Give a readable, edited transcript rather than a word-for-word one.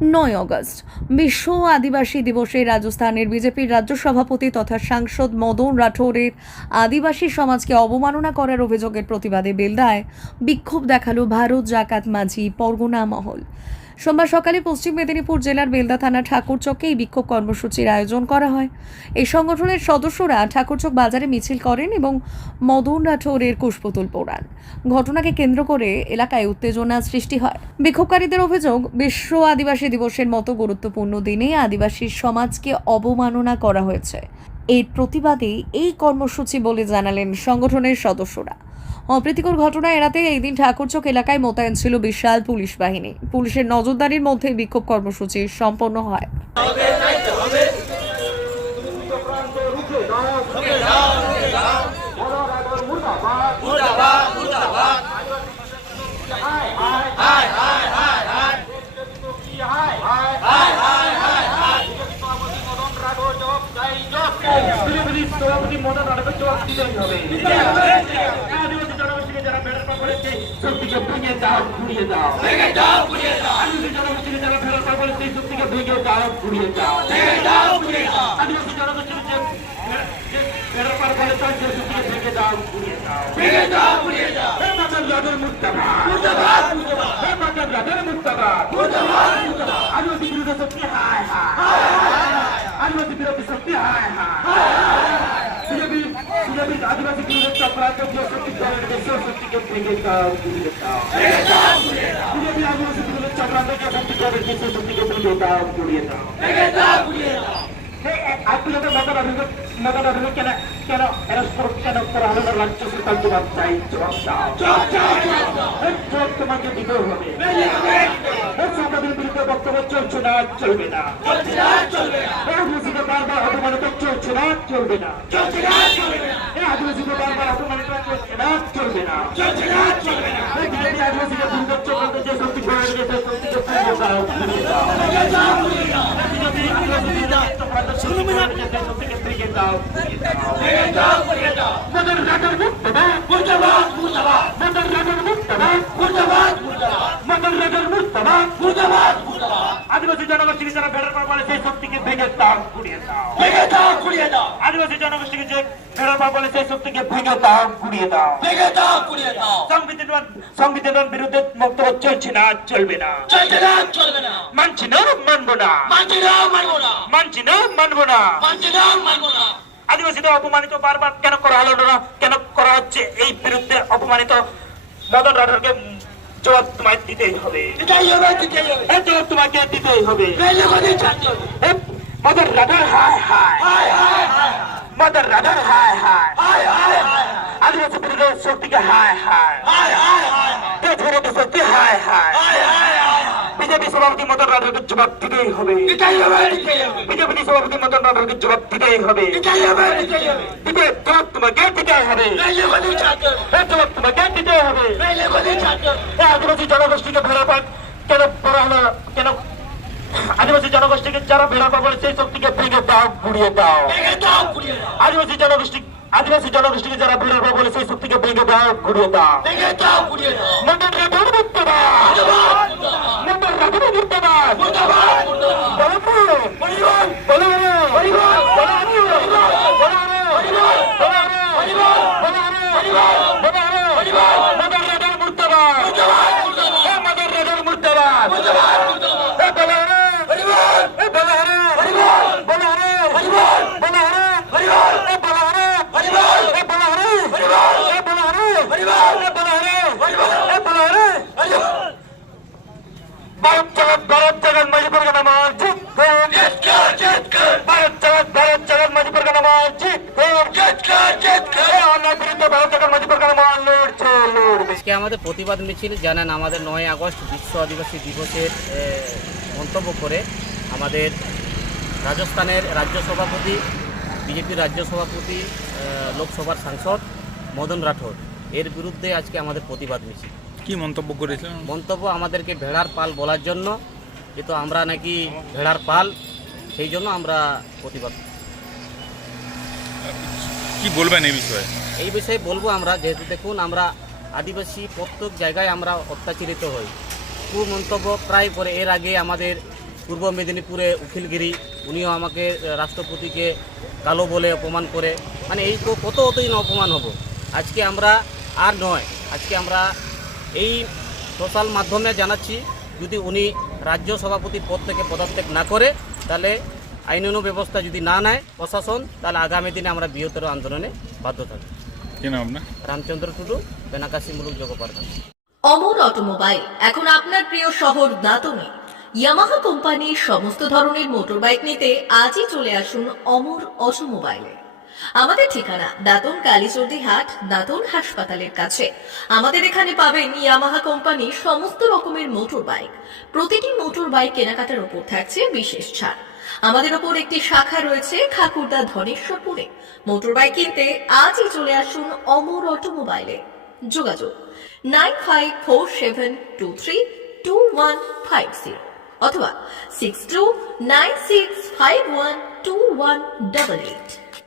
9 August বিশ্ব আদিবাসী দিবসে রাজস্থানের বিজেপির রাজ্য সভাপতি তথা সাংসদ মদন রাঠোরের আদিবাসী সমাজকে অবমাননা করার অভিযোগের প্রতিবাদে বেলদায় বিক্ষোভ দেখালো ভারত জাকাত মাঝি পরগনা মহল। সোমবার সকালে পশ্চিম মেদিনীপুর জেলার বেলদা থানা ঠাকুরচকে এই বিক্ষোভ কর্মসূচির আয়োজন করা হয়। এই সংগঠনের সদস্যরা ঠাকুরচক বাজারে মিছিল করেন এবং মদন রাঠোরের কুশপুতুল পোড়ান। ঘটনাকে কেন্দ্র করে এলাকায় উত্তেজনা সৃষ্টি হয়। বিক্ষোভকারীদের অভিযোগ, বিশ্ব আদিবাসী দিবসের মতো গুরুত্বপূর্ণ দিনে আদিবাসী সমাজকে অবমাননা করা হয়েছে। এর প্রতিবাদে এই কর্মসূচি বলে জানালেন সংগঠনের সদস্যরা। অপ্রীতিকর ঘটনা এড়াতে এই দিন ঠাকুরচক এলাকায় মোতায়েন ছিল বিশাল পুলিশ বাহিনী। পুলিশের নজরদারির মধ্যে বিক্ষোভ কর্মসূচি সম্পন্ন হয়। आदिवासी विरोध चक्रांत छत्तीसगढ़ शक्ति के आदिवासी विरोध चक्रांत शक्ति আপনি যখন মতামত কেন কেন কেন করা হলো রাজ্য সরকার জবাব চাই, জবাব তোমাকে দিতে হবে। আপনাদের বিরুদ্ধে বক্তব্য চলছে না, চলবে না, আদিবাসীকে বারবার অপমানিত চলছে না, চলবে না, আদিবাসীকে বারবার অপমানিত চলছে না, চলবে না, আদিবাসীকে দুর্গত চক্রান্ত যে শক্তি ঘোরা গেছে শক্তিকে আদিবাসী জনগোষ্ঠীকে যারা বেড়ার পর বলে সেই শক্তিকে ভেঙে দাও, গুড়িয়ে দাও, আদিবাসী জনগোষ্ঠীকে যে বেড়ার পর বলে সেই শক্তিকে ভেঙে দাও, গুড়িয়ে দাও, সংবিধান বিরুদ্ধে বক্তব্য চলছে না, চলবে না, মানছি না, মানবো না, আদিবাসীদের অপমানিত বারবার কেন করা হলো না, কেন করা হচ্ছে এই বিরুদ্ধে অপমানিত মদন রাঠোরকে জবাব তোমায় দিতেই হবে, জবাব তোমাকে দিতেই হবে। মদন রাঠোর হায় হায়, মদন রাঠোর হায় হায়, আদিবাসী বিরোধী শক্তিকে হায় হায়, শক্তি হায় হায়, বিজেপি সভাপতি মদন রাঠোরকে জবাব দিতেই হবে, বিজেপি সভাপতি মদন রাঠোরকে জবাব দিতেই হবে, জবাব তোমাকে দিতেই হবে, জবাব তোমাকে দিতেই হবে। আদিবাসী জনগোষ্ঠীকে ভেড়া পাক কেন করা হলো, কেন আদিবাসী জনগোষ্ঠীকে যারা ভেড়া পাক বলে সেই শক্তিকে ভেঙে দাও, গুড়িয়ে দাও, আদিবাসী জনগোষ্ঠীকে যারা ভেড়া পাক বলে সেই শক্তিকে ভেঙে দাও, গুড়িয়ে দাও। মদন রাঠোর মুর্দাবাদ, মদন রাঠোর মুর্দাবাদ, আজকে আমাদের প্রতিবাদ মিছিল জানান আমাদের 9 আগস্ট বিশ্ব আদিবাসী দিবসের মন্তব্য করে আমাদের রাজস্থানের রাজ্য সভাপতি, বিজেপির রাজ্য সভাপতি, লোকসভার সাংসদ মদন রাঠোর এর বিরুদ্ধে আজকে আমাদের প্রতিবাদ মিছিল। কি মন্তব্য করেছেন? মন্তব্য আমাদেরকে ভেড়ার পাল বলার জন্য, কিন্তু আমরা নাকি ভেড়ার পাল, সেই জন্য আমরা প্রতিবাদ। কি বলবেন এই বিষয়ে? এই বিষয়ে বলবো আমরা, যেহেতু দেখুন আমরা আদিবাসী প্রত্যেক জায়গায় আমরা অত্যাচারিত হই, কুমন্তব্য প্রায় করে। এর আগে আমাদের পূর্ব মেদিনীপুরে উকিলগিরি, উনিও আমাকে রাষ্ট্রপতিকে কালো বলে অপমান করে, মানে এই কতদিন অপমান হব। আজকে আমরা আর নয়, আজকে আমরা এই সোশ্যাল মাধ্যমে জানাচ্ছি, যদি উনি রাজ্য সভাপতি পদ থেকে পদত্যাগ না করে, তাহলে আইনানুগ ব্যবস্থা যদি না নেয় প্রশাসন, তাহলে আগামী দিনে আমরা বৃহত্তর আন্দোলনে বাধ্য থাকব। কি নাম আপনার? রামচন্দ্র টুডু, বেনাকাশি মুলুক জগপারখান। অমর অটোমোবাইল এখন আপনার প্রিয় শহর দাঁতনে। ইয়ামাহা কোম্পানির সমস্ত ধরনের মোটর বাইক নিতে আজই চলে আসুন অমর অটোমোবাইলে। আমাদের ঠিকানা দাঁতন কালীচর্দি হাট, দাঁতন হাসপাতালের কাছে। আমাদের এখানে পাবেন ইয়ামাহা কোম্পানির সমস্ত রকমের মোটর বাইক। প্রতিটি মোটর বাইক কেনাকাটার উপর থাকছে বিশেষ ছাড়। আমাদের ওপর একটি শাখা রয়েছে খাকুরদা ধনেশ্বরপুরে। মোটর বাইক কিনতে আজই চলে আসুন অমর অটোমোবাইলে। যোগাযোগ 9547232150 অথবা 6296512188।